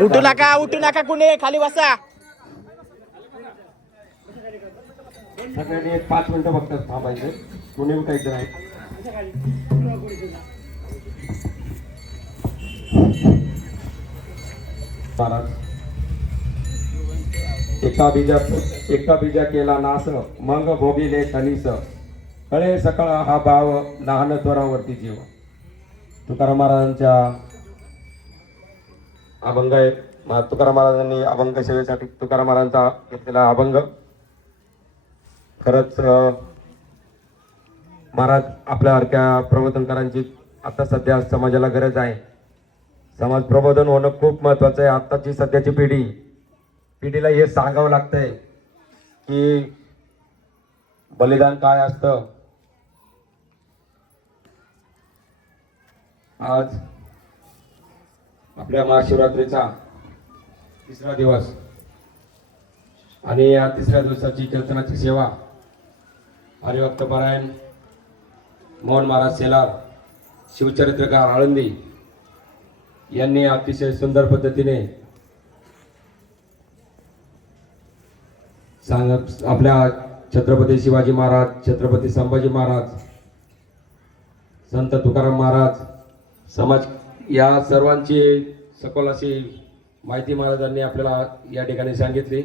उठू नका कुणी, खाली बसा. सगळ्यांनी 5 मिनिटं फक्त थांबायचे, कुणी उठायचं नाही. महाराज एका बीजा केला नास, मग भोगिले कणीस, कळे सकाळ हा भाव लहान त्वरावरती जीव. तुकाराम महाराजांच्या अभंग आहे. तुकाराम महाराजांनी अभंग सेवेसाठी तुकाराम महाराजांचा घेतलेला अभंग. खरंच महाराज आपल्यासारख्या प्रबोधनकारांची आता सध्या समाजाला गरज आहे. समाज प्रबोधन होणं खूप महत्त्वाचं आहे. आत्ताची सध्याची पिढीला हे सांगावं लागतंय की बलिदान काय असतं. आज आपल्या महाशिवरात्रीचा 3रा दिवस आणि या 3ऱ्या दिवसाची कीर्तनाची सेवा हरिभक्त पारायण मोहन महाराज सेलार, शिवचरित्रकार आळंदी यांनी अतिशय सुंदर पद्धतीने आपल्या छत्रपती शिवाजी महाराज, छत्रपती संभाजी महाराज, संत तुकाराम महाराज, समाज या सर्वांची सखोल अशी माहिती महाराजांनी आपल्याला या ठिकाणी सांगितली.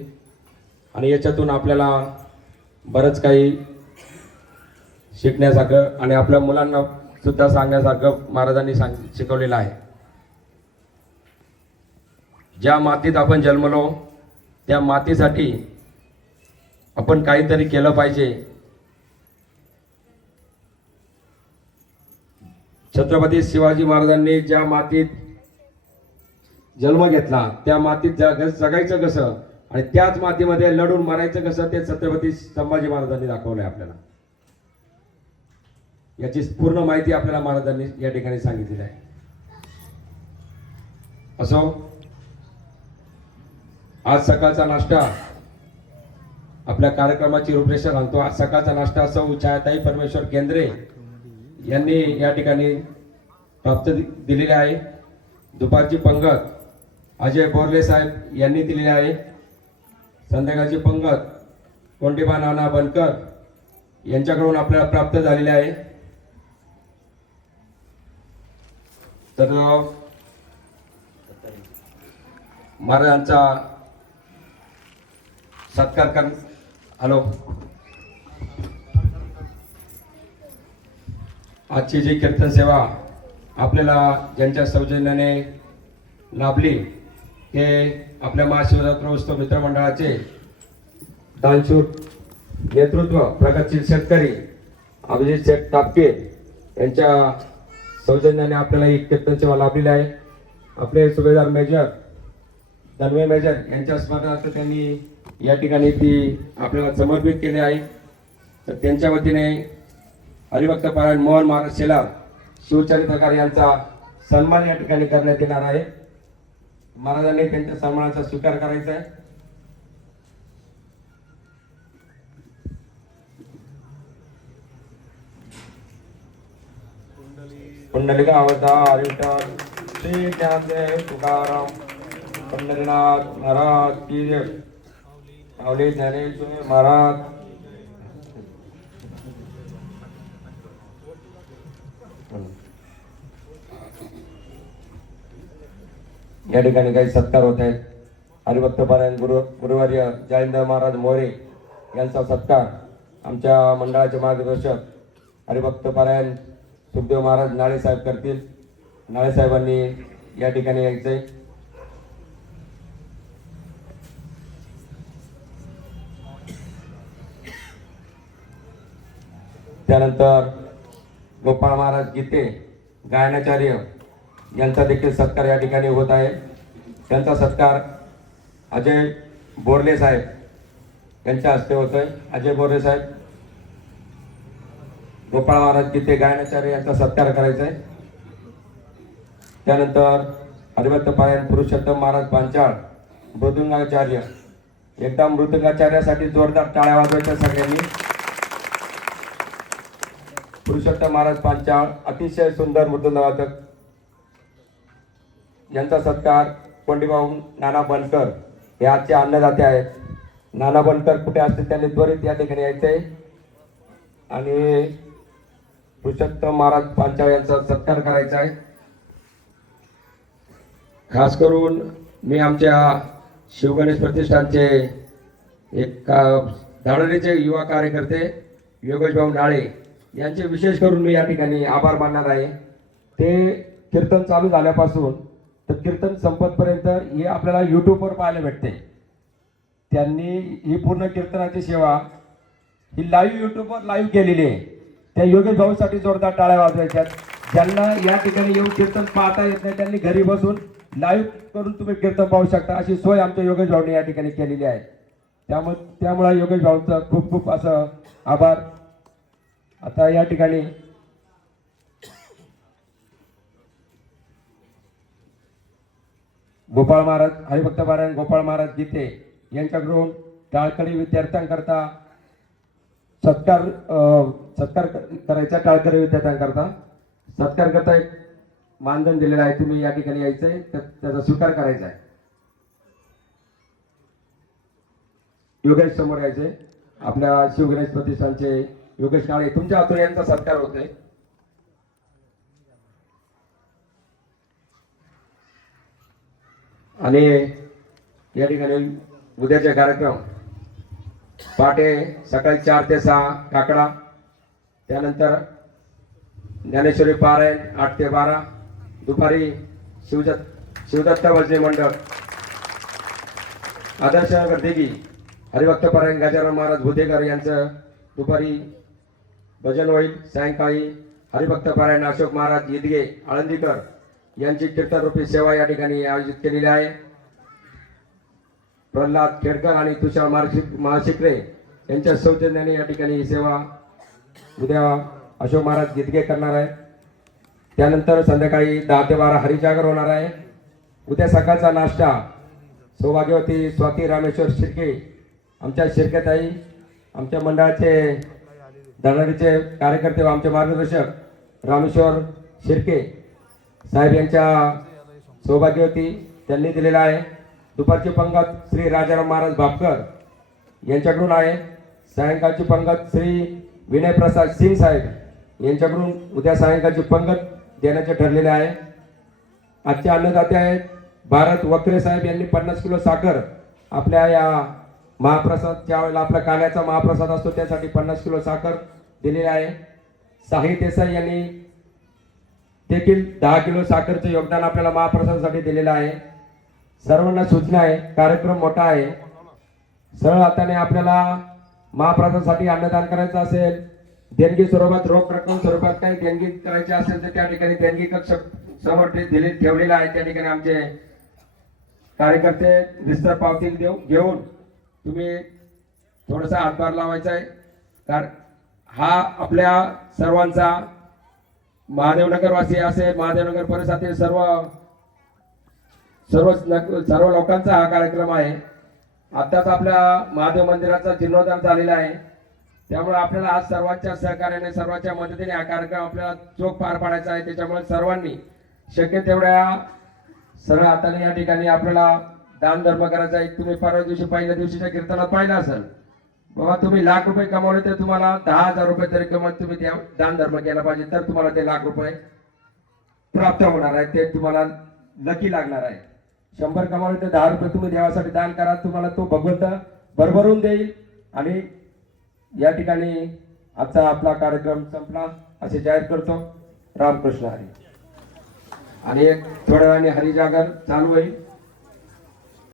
आणि याच्यातून आपल्याला बरंच काही शिकण्यासारखं आणि आपल्या मुलांना सुद्धा सांगण्यासारखं महाराजांनी शिकवलेलं आहे. ज्या मातीत आपण जन्मलो त्या मातीसाठी आपण काहीतरी केलं पाहिजे. छत्रपती शिवाजी महाराजांनी ज्या मातीत जन्म घेतला त्या मातीत जगायचं कसं आणि त्याच मातीमध्ये लढून मरायचं कसं ते छत्रपती संभाजी महाराजांनी दाखवलंय आपल्याला. याची पूर्ण माहिती आपल्याला महाराजांनी या ठिकाणी सांगितलेली आहे. असो, आज सकाळचा नाश्ता आपल्या कार्यक्रमाची रूपरेषा सांगतो. आज सकाळचा नाश्ता सौ छायाताई परमेश्वर केंद्रे यांनी या ठिकाणी प्राप्त दिलेली आहे. दुपारची पंगत अजय बोरले साहेब यांनी दिलेली आहे. संध्याकाळची पंगत कोंडीबा नाना बनकर यांच्याकडून आपल्याला प्राप्त झालेली आहे. तर महाराजांचा सत्कार कर. हॅलो, आजची जी कीर्तन सेवा आपल्याला ज्यांच्या सौजन्याने लाभली हे आपल्या महाशिवरात्र उत्सव मित्रमंडळाचे दानशूर नेतृत्व प्रगतशील शेतकरी अभिजित शेठ तापके यांच्या सौजन्याने आपल्याला ही कीर्तन सेवा लाभलेली आहे. आपले सुभेदार मेजर धनवे मेजर यांच्या स्मरणार्थ त्यांनी या ठिकाणी ती आपल्याला समर्पित केली आहे. तर त्यांच्या वतीने हरिभक्त पारायण मोहन महाराज सेलार, शिवचरित्रकार यांचा सन्मान या ठिकाणी करण्यात येणार आहे. महाराजांनी त्यांच्या सन्मानाचा स्वीकार करायचा आहे. कुंडलिका अवतार विठ्ठल श्री ज्ञानदेव तुकाराम पंढरीनाथ महाराज की जय. माऊली ज्ञानेश्वर महाराज. या ठिकाणी काही सत्कार होत आहेत. हरिभक्त पारायण गुरुवर्य जयेंद्र महाराज मोरे यांचा सत्कार आमच्या मंडळाचे मार्गदर्शक हरिभक्त पारायण सुखदेव महाराज नाळे साहेब करतील. नाळे साहेबांनी या ठिकाणी यायचंय. त्यानंतर गोपाळ महाराज गीते गायनाचार्य यांचा देखील सत्कार या ठिकाणी होत आहे. त्यांचा सत्कार अजय बोरले साहेब यांच्या हस्ते होतोय. अजय बोरले साहेब, गोपाळ महाराज गीते गायनाचार्य यांचा सत्कार करायचा आहे. त्यानंतर हरिभक्त पारायण पुरुषोत्तम महाराज पांचाळ मृदुंगाचार्य एकदा मृदंगाचार्यासाठी जोरदार टाळ्या वाजवायच्या सगळ्यांनी. पुरुषोत्तम महाराज पांचाळ अतिशय सुंदर मृदंगवादक, यांचा सत्कार पंडितभाऊ नाना बनकर हे आजचे अन्नदाते आहेत. नाना बनकर कुठे असतील त्यांनी त्वरित या ठिकाणी यायचंय आणि पुरुषोत्तम महाराज पांचाळ यांचा सत्कार करायचा आहे. खास करून मी आमच्या शिवगणेश प्रतिष्ठानचे एक धावणारीचे युवा कार्यकर्ते योगेश भाऊ नाळे यांचे विशेष करून मी या ठिकाणी आभार मानणार आहे. ते कीर्तन चालू झाल्यापासून तर कीर्तन संपतपर्यंत हे आपल्याला यूट्यूबवर पाहायला भेटते. त्यांनी ही पूर्ण कीर्तनाची सेवा ही लाईव्ह यूट्यूबवर लाईव्ह केलेली आहे. त्या योगेश भाऊसाठी जोरदार टाळ्या वाजवायच्यात. ज्यांना या ठिकाणी येऊन कीर्तन पाहता येत नाही त्यांनी घरी बसून लाईव्ह करून तुम्ही कीर्तन पाहू शकता, अशी सोय आमच्या योगेश भाऊने या ठिकाणी केलेली आहे. त्यामुळे योगेश भाऊंचा खूप खूप असं आभार. आता या ठिकाणी गोपाळ महाराज हरिभक्त पारायण गोपाळ महाराज गीते यांच्याकडून टाळकरी विद्यार्थ्यांकरता सत्कार करायचा. टाळकरी विद्यार्थ्यांकरता सत्कार करता एक मानधन दिलेलं आहे. तुम्ही या ठिकाणी यायचंय, त्याचा स्वीकार करायचा आहे. योगेश समोर यायचे. आपल्या शिवगणेश प्रतिष्ठानचे योगेश काळे तुमच्या हातून यांचा सत्कार होतोय. आणि या ठिकाणी उद्याचे कार्यक्रम पहाटे सकाळी 4 ते 6 काकडा, त्यानंतर ज्ञानेश्वरी पारायण 8 ते 12, दुपारी शिवदत्त भजनी मंडळ आदर्श नगर देगी हरिभक्त पारायण गजानन महाराज भुदेकर यांचं दुपारी भजन होईल. सायंकाळी हरिभक्त पारायण अशोक महाराज येदगे आळंदीकर यांची कीर्तनरूपी सेवा या ठिकाणी आयोजित केलेली आहे. प्रल्हाद खेडकर आणि तुषार महाशिकरे यांच्या सौजन्याने या ठिकाणी ही सेवा उद्या अशोक महाराज येदगे करणार आहे. त्यानंतर संध्याकाळी 10 ते 12 हरिजागर होणार आहे. उद्या सकाळचा नाश्ता सौभाग्यवती स्वाती रामेश्वर शिर्के आमच्या शिर्केताई, आमच्या मंडळाचे धनाडीचे कार्यकर्ते व आमचे मार्गदर्शक रामेश्वर शिर्के साहेब यांच्या सौभाग्यवती त्यांनी दिलेला आहे. दुपारची पंगत श्री राजाराम महाराज बापकर यांच्याकडून आहे. सायंकाळची पंगत श्री विनय प्रसाद सिंग साहेब यांच्याकडून उद्या सायंकाळची पंगत देण्याचे ठरलेले आहे. आजचे अन्नदाते आहेत भारत वक्रे साहेब यांनी 50 किलो साखर आपल्या या महाप्रसाद ज्यावेळेला आपल्या काल्याचा महाप्रसाद असतो त्यासाठी 50 किलो साखर दिलेली आहे. साहिल देसाई यांनी देखील 10 किलो साखरचं योगदान आपल्याला महाप्रसादासाठी दिलेलं आहे. सर्वांना सूचना आहे, कार्यक्रम मोठा आहे. सरळ हाताने आपल्याला महाप्रसादासाठी अन्नदान करायचं असेल, देणगी स्वरूपात रोख रक्कम स्वरूपात काही देणगी करायची असेल तर त्या ठिकाणी देणगी कक्ष समोर ठेवलेला आहे. त्या ठिकाणी आमचे कार्यकर्ते विस्तार पावती घेऊन तुम्ही थोडासा हातभार लावायचा आहे. कारण हा आपल्या सर्वांचा महादेवनगर वासी असेल, महादेवनगर परिसरातील सर्व लोकांचा हा कार्यक्रम आहे. आताच आपल्या महादेव मंदिराचा जीर्णोद्धार झालेला आहे. त्यामुळे आपल्याला आज सर्वांच्या सहकार्याने सर्वांच्या मदतीने हा कार्यक्रम आपल्याला चोख पार पाडायचा आहे. त्याच्यामुळे सर्वांनी शक्य तेवढ्या सरळ हाताने या ठिकाणी आपल्याला दान धर्म करायचा आहे. तुम्ही परवा दिवशी पहिल्या दिवशीच्या कीर्तनात पाहिलं असेल, बाबा तुम्ही लाख रुपये कमावले तर तुम्हाला 10,000 रुपये तरी कमवत तुम्ही दान धर्म केला पाहिजे, तर तुम्हाला ते लाख रुपये प्राप्त होणार आहे. ते तुम्हाला लकी लागणार आहे. 100 कमावले तर 10 रुपये तुम्ही देवासाठी दान करा, तुम्हाला तो भगवंत भरभरून देईल. आणि या ठिकाणी आजचा आपला कार्यक्रम संपला असे जाहीर करतो. रामकृष्ण हरी. आणि एक थोड्या वेळाने हरिजागर चालू होईल.